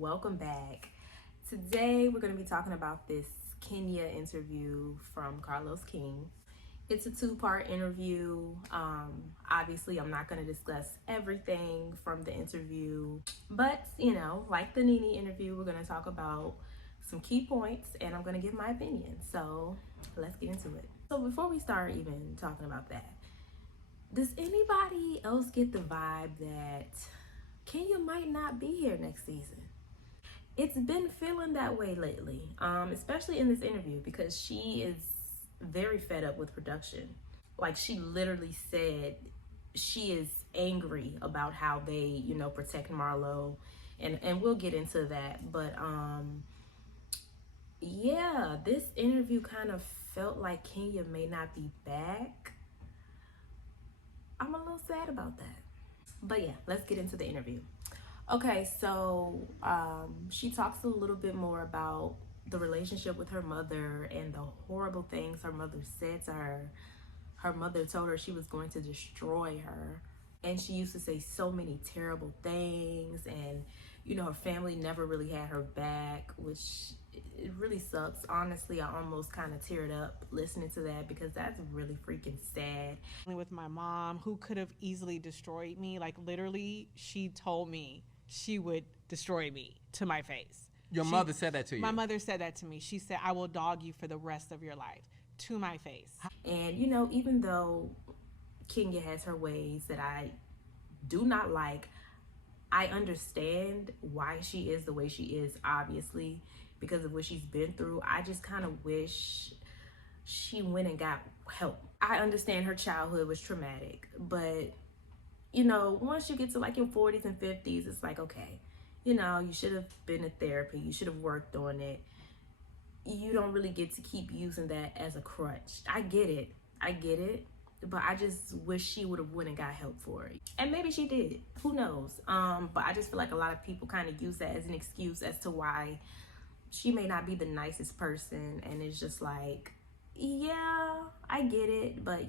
welcome back. Today we're going to be talking about this Kenya interview from Carlos King. It's a two-part interview. Obviously I'm not going to discuss everything from the interview, but like the Nene interview, we're going to talk about some key points and I'm going to give my opinion. So let's get into it. So before we start even talking about that, does anybody else get the vibe that Kenya might not be here next season? It's been feeling that way lately, especially in this interview, because she is very fed up with production. Like, she literally said she is angry about how they, protect Marlo, and we'll get into that. But yeah, this interview kind of felt like Kenya may not be back. I'm a little sad about that. But yeah, let's get into the interview. Okay, so she talks a little bit more about the relationship with her mother and the horrible things her mother said to her. Her mother told her she was going to destroy her. And she used to say so many terrible things. And, her family never really had her back, which it really sucks. Honestly, I almost kind of teared up listening to that because that's really freaking sad. With my mom, who could have easily destroyed me. Like, literally, she told me she would destroy me to my face. Your mother said that to you? My mother said that to me. She said, I will dog you for the rest of your life, to my face. And, even though Kenya has her ways that I do not like, I understand why she is the way she is, obviously, because of what she's been through. I just kind of wish she went and got help. I understand her childhood was traumatic, but, once you get to like your 40s and 50s, it's like, okay, you should have been in therapy. You should have worked on it. You don't really get to keep using that as a crutch. I get it. But I just wish she would have went and got help for it. And maybe she did. Who knows? But I just feel like a lot of people kind of use that as an excuse as to why she may not be the nicest person. And it's just like, yeah, I get it. But,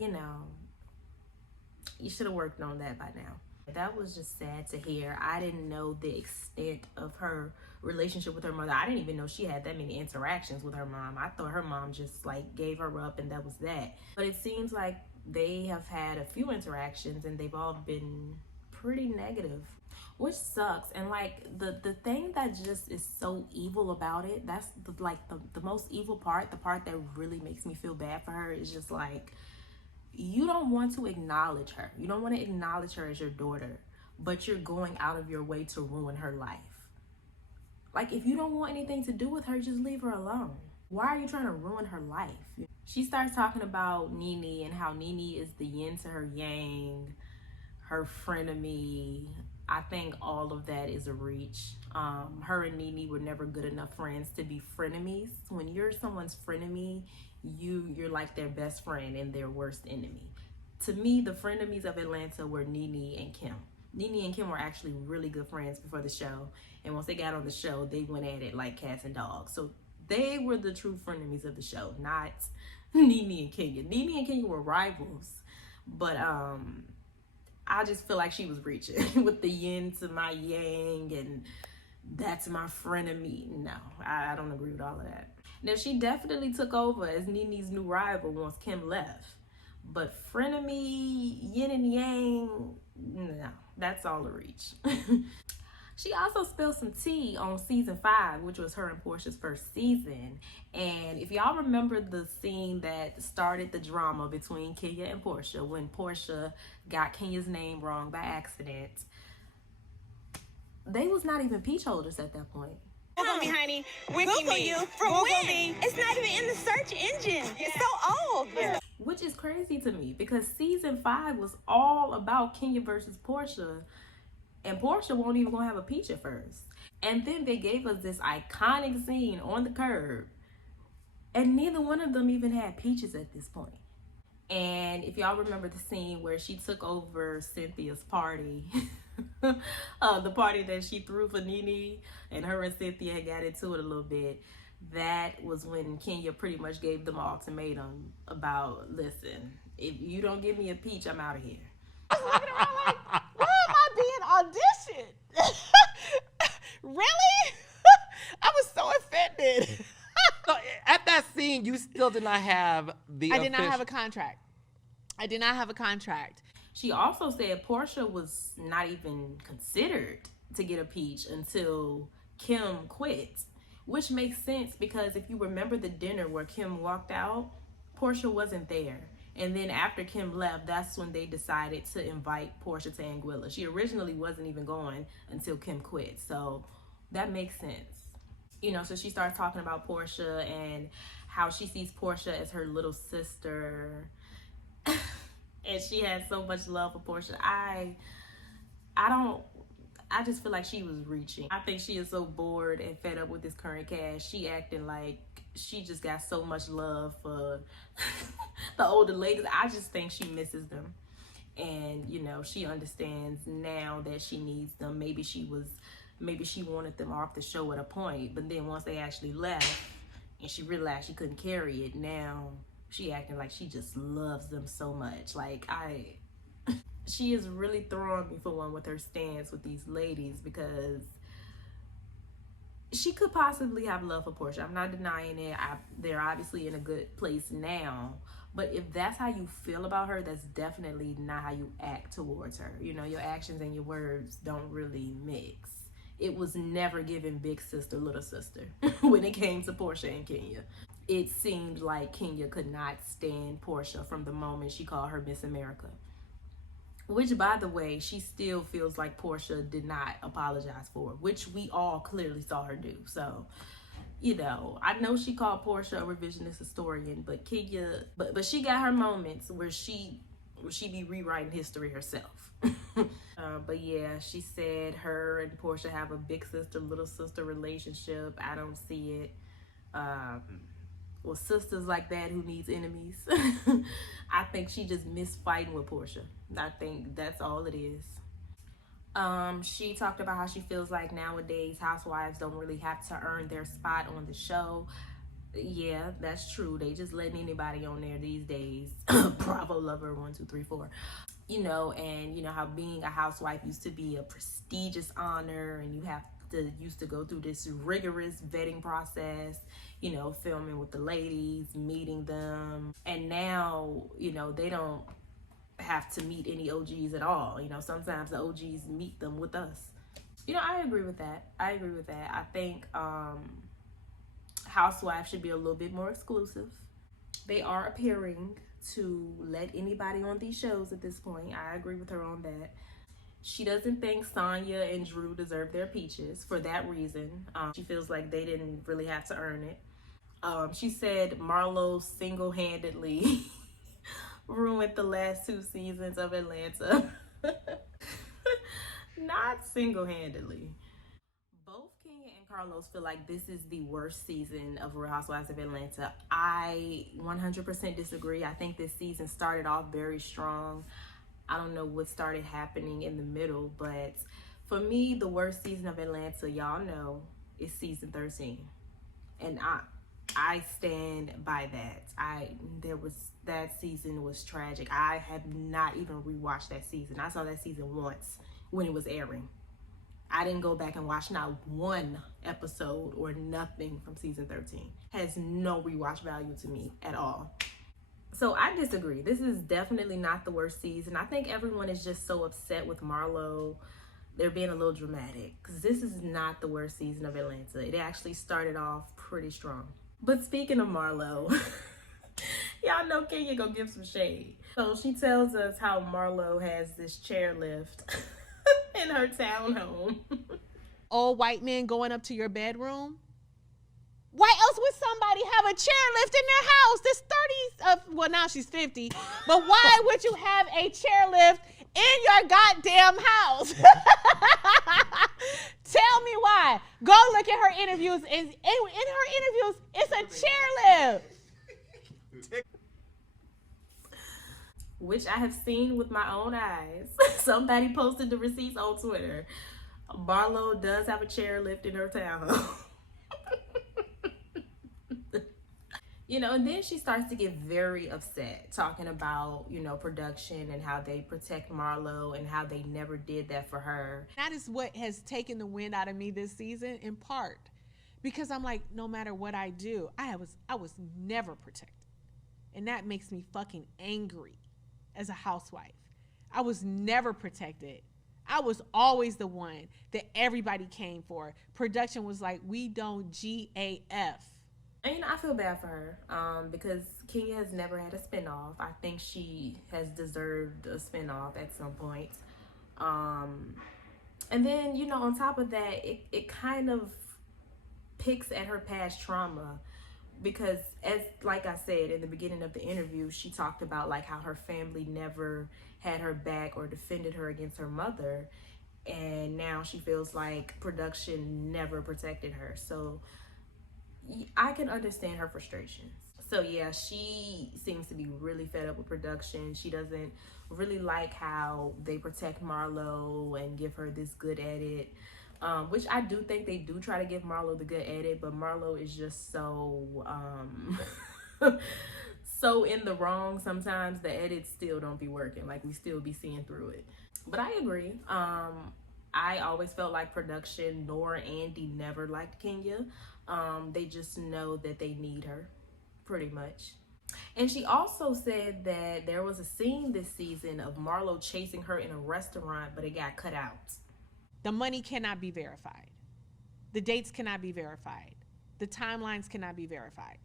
you should have worked on that by now. That was just sad to hear. I didn't know the extent of her relationship with her mother. I didn't even know she had that many interactions with her mom. I thought her mom just like gave her up and that was that. But it seems like they have had a few interactions and they've all been pretty negative, which sucks. And like the thing that just is so evil about it, that's the most evil part, the part that really makes me feel bad for her, is just like, you don't want to acknowledge her. You don't want to acknowledge her as your daughter, but you're going out of your way to ruin her life. Like, if you don't want anything to do with her, just leave her alone. Why are you trying to ruin her life? She starts talking about Nene and how Nene is the yin to her yang, her frenemy. I think all of that is a reach. Her and Nene were never good enough friends to be frenemies. When you're someone's frenemy, you're like their best friend and their worst enemy. To me, the frenemies of Atlanta were Nene and Kim. Nene and Kim were actually really good friends before the show. And once they got on the show, they went at it like cats and dogs. So they were the true frenemies of the show, not Nene and Kenya. Nene and Kenya were rivals. But I just feel like she was reaching with the yin to my yang and that's my frenemy. No, I don't agree with all of that. Now, she definitely took over as Nene's new rival once Kim left. But frenemy, yin and yang, no, that's all a reach. She also spilled some tea on season 5, which was her and Porsha's first season. And if y'all remember the scene that started the drama between Kenya and Porsha, when Porsha got Kenya's name wrong by accident, they was not even peach holders at that point. Google me, honey. Google you? From Google when? Me. It's not even in the search engine. Yeah. It's so old. Yeah. Which is crazy to me because season 5 was all about Kenya versus Porsha. And Porsha won't even gonna have a peach at first. And then they gave us this iconic scene on the curb. And neither one of them even had peaches at this point. And if y'all remember the scene where she took over Cynthia's party, the party that she threw for Nene, and her and Cynthia had got into it a little bit, that was when Kenya pretty much gave them an ultimatum about, listen, if you don't give me a peach, I'm out of here. I was looking around like, where am I being auditioned? Really? did. So at that scene, you still did not have the. I did not have a contract. I did not have a contract. She also said Portia was not even considered to get a peach until Kim quit, which makes sense because if you remember the dinner where Kim walked out, Portia wasn't there. And then after Kim left, that's when they decided to invite Portia to Anguilla. She originally wasn't even going until Kim quit. So that makes sense. You know, so she starts talking about Portia and how she sees Portia as her little sister. And she has so much love for Portia. I just feel like she was reaching. I think she is so bored and fed up with this current cast. She acting like she just got so much love for the older ladies. I just think she misses them. And, you know, she understands now that she needs them. Maybe she wanted them off the show at a point, but then once they actually left and she realized she couldn't carry it, now she acting like she just loves them so much. Like, she is really throwing me for one with her stance with these ladies, because she could possibly have love for Portia. I'm not denying it. They're obviously in a good place now. But if that's how you feel about her, that's definitely not how you act towards her. You know, your actions and your words don't really mix. It was never given big sister, little sister when it came to Portia and Kenya. It seemed like Kenya could not stand Portia from the moment she called her Miss America. Which, by the way, she still feels like Portia did not apologize for, which we all clearly saw her do. So, you know, I know she called Portia a revisionist historian, but Kenya, but she got her moments where she be rewriting history herself. But yeah, she said her and Portia have a big sister, little sister relationship. I don't see it. Well, sisters like that who needs enemies. I think she just missed fighting with Portia. I think that's all it is. She talked about how she feels like nowadays housewives don't really have to earn their spot on the show. Yeah, that's true. They just letting anybody on there these days. Bravo lover 1, 2, 3, 4. You know, and you know how being a housewife used to be a prestigious honor, and you used to go through this rigorous vetting process, you know, filming with the ladies, meeting them. And now, you know, they don't have to meet any OGs at all. You know, sometimes the OGs meet them with us. You know, I agree with that. I think housewives should be a little bit more exclusive. They are appearing to let anybody on these shows at this point. I agree with her on that. She doesn't think Sonya and Drew deserve their peaches for that reason. She feels like they didn't really have to earn it. She said Marlo single-handedly ruined the last 2 seasons of Atlanta. Not single-handedly. Both Kenya and Carlos feel like this is the worst season of Real Housewives of Atlanta. I 100% disagree. I think this season started off very strong. I don't know what started happening in the middle, but for me, the worst season of Atlanta, y'all know, is season 13. And I stand by that. That season was tragic. I have not even rewatched that season. I saw that season once when it was airing. I didn't go back and watch not one episode or nothing from season 13. Has no rewatch value to me at all. So I disagree. This is definitely not the worst season. I think everyone is just so upset with Marlo. They're being a little dramatic because this is not the worst season of Atlanta. It actually started off pretty strong. But speaking of Marlo, y'all know Kenya gonna give some shade. So she tells us how Marlo has this chairlift in her townhome. Old white men going up to your bedroom? Why else would somebody have a chairlift in their house? This 30s, well now she's 50, but why would you have a chairlift in your goddamn house? Tell me why. Go look at her interviews. In her interviews, it's a chairlift. Which I have seen with my own eyes. Somebody posted the receipts on Twitter. Marlo does have a chairlift in her townhome. You know, and then she starts to get very upset talking about, you know, production and how they protect Marlo and how they never did that for her. That is what has taken the wind out of me this season in part because I'm like, no matter what I do, I was never protected. And that makes me fucking angry as a housewife. I was never protected. I was always the one that everybody came for. Production was like, we don't GAF. And I feel bad for her because Kenya has never had a spinoff. I think she has deserved a spinoff at some point. And then, on top of that, it kind of picks at her past trauma because, as like I said in the beginning of the interview, she talked about like how her family never had her back or defended her against her mother, and now she feels like production never protected her. So I can understand her frustrations. So yeah, she seems to be really fed up with production. She doesn't really like how they protect Marlo and give her this good edit, which I do think they do try to give Marlo the good edit, but Marlo is just so so in the wrong sometimes. The edits still don't be working. Like, we still be seeing through it. But I agree. I always felt like production nor Andy never liked Kenya. They just know that they need her, pretty much. And she also said that there was a scene this season of Marlo chasing her in a restaurant, but it got cut out. The money cannot be verified. The dates cannot be verified. The timelines cannot be verified.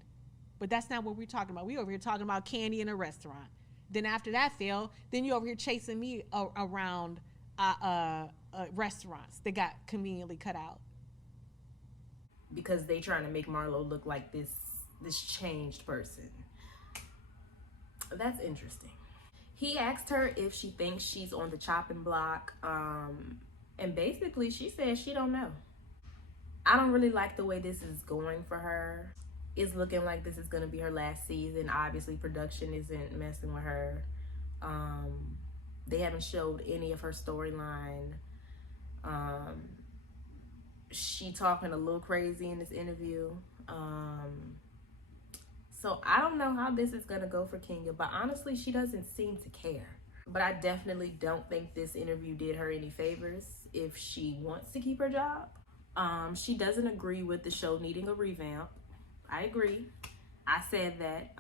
But that's not what we're talking about. We over here talking about Candy in a restaurant. Then after that failed, then you over here chasing me around restaurants that got conveniently cut out. Because they trying to make Marlo look like this changed person. That's interesting. He asked her if she thinks she's on the chopping block, and basically she said she don't know. I don't really like the way this is going for her. It's looking like this is gonna be her last season. Obviously production isn't messing with her. They haven't showed any of her storyline. She talking a little crazy in this interview. So I don't know how this is gonna go for Kenya, but honestly, she doesn't seem to care. But I definitely don't think this interview did her any favors if she wants to keep her job. She doesn't agree with the show needing a revamp. I agree. I said that.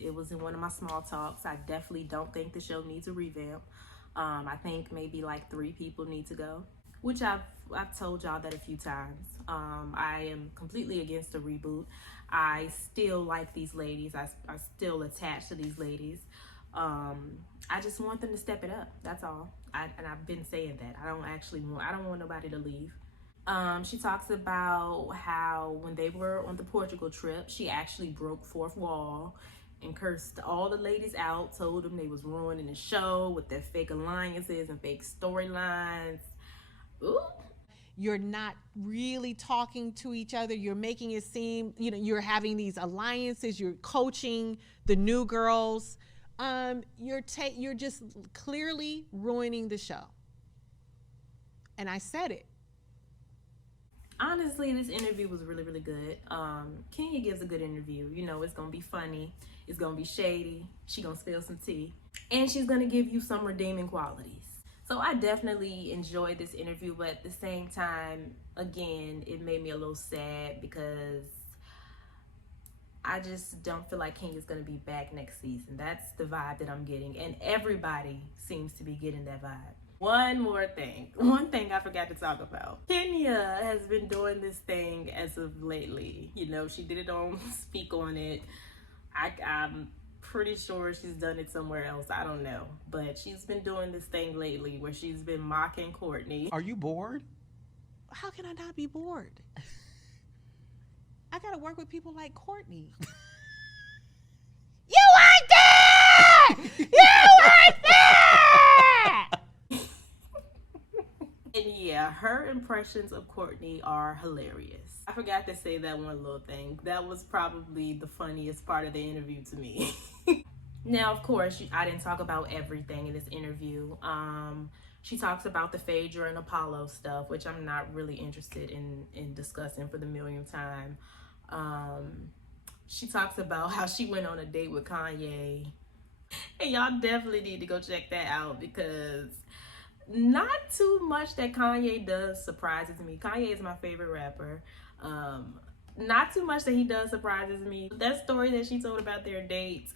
It was in one of my small talks. I definitely don't think the show needs a revamp. I think maybe like 3 people need to go, which I've told y'all that a few times. I am completely against a reboot. I still like these ladies. I still attached to these ladies. I just want them to step it up. That's all. And I've been saying that. I don't want nobody to leave. She talks about how when they were on the Portugal trip, she actually broke fourth wall and cursed all the ladies out, told them they was ruining the show with their fake alliances and fake storylines. Ooh. You're not really talking to each other. You're making it seem, you're having these alliances. You're coaching the new girls. You're just clearly ruining the show. And I said it. Honestly, this interview was really, really good. Kenya gives a good interview. It's going to be funny. It's going to be shady. She's going to spill some tea. And she's going to give you some redeeming qualities. So I definitely enjoyed this interview, but at the same time, again, it made me a little sad because I just don't feel like Kenya's going to be back next season. That's the vibe that I'm getting. And everybody seems to be getting that vibe. One thing I forgot to talk about. Kenya has been doing this thing as of lately. She did it on Speak On It. I'm pretty sure she's done it somewhere else. I don't know. But she's been doing this thing lately where she's been mocking Courtney. Are you bored? How can I not be bored? I gotta work with people like Courtney. You like that? You like that? And yeah, her impressions of Courtney are hilarious. I forgot to say that one little thing. That was probably the funniest part of the interview to me. Now, of course, I didn't talk about everything in this interview. She talks about the Phaedra and Apollo stuff, which I'm not really interested in discussing for the millionth time. She talks about how she went on a date with Kanye. And y'all definitely need to go check that out because not too much that Kanye does surprises me. Kanye is my favorite rapper. Not too much that he does surprises me. That story that she told about their dates.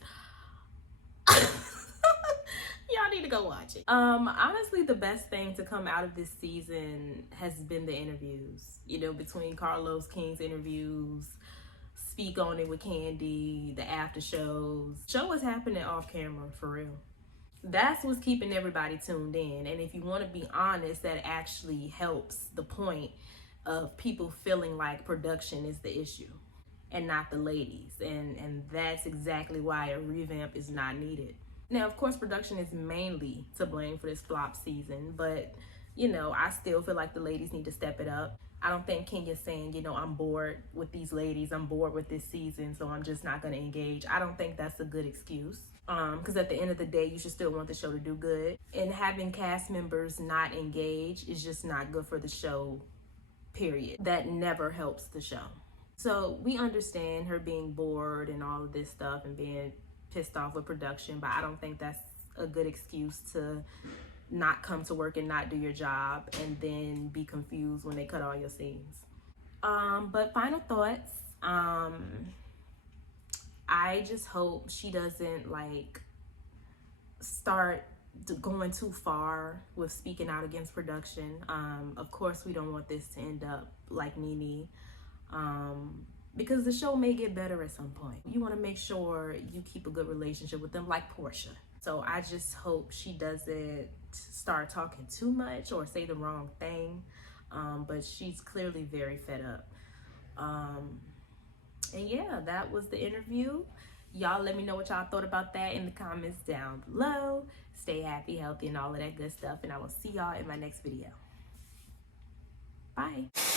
Y'all need to go watch it. Honestly, the best thing to come out of this season has been the interviews. You know, between Carlos King's interviews, Speak On It with Candy, the after shows. Show is happening off camera, for real. That's what's keeping everybody tuned in. And if you want to be honest, that actually helps the point of people feeling like production is the issue and not the ladies. And that's exactly why a revamp is not needed. Now, of course, production is mainly to blame for this flop season, but, you know, I still feel like the ladies need to step it up. I don't think Kenya's saying, you know, I'm bored with these ladies, I'm bored with this season, so I'm just not going to engage. I don't think that's a good excuse, because at the end of the day, you should still want the show to do good. And having cast members not engage is just not good for the show, period. That never helps the show. So we understand her being bored and all of this stuff and being pissed off with production, but I don't think that's a good excuse to not come to work and not do your job and then be confused when they cut all your scenes. But final thoughts, I just hope she doesn't like start going too far with speaking out against production. Of course we don't want this to end up like Nene, because the show may get better at some point. You want to make sure you keep a good relationship with them, like Portia. So I just hope she doesn't start talking too much or say the wrong thing, but she's clearly very fed up. And yeah, that was the interview. Y'all let me know what y'all thought about that in the comments down below. Stay happy, healthy, and all of that good stuff, and I will see y'all in my next video. Bye.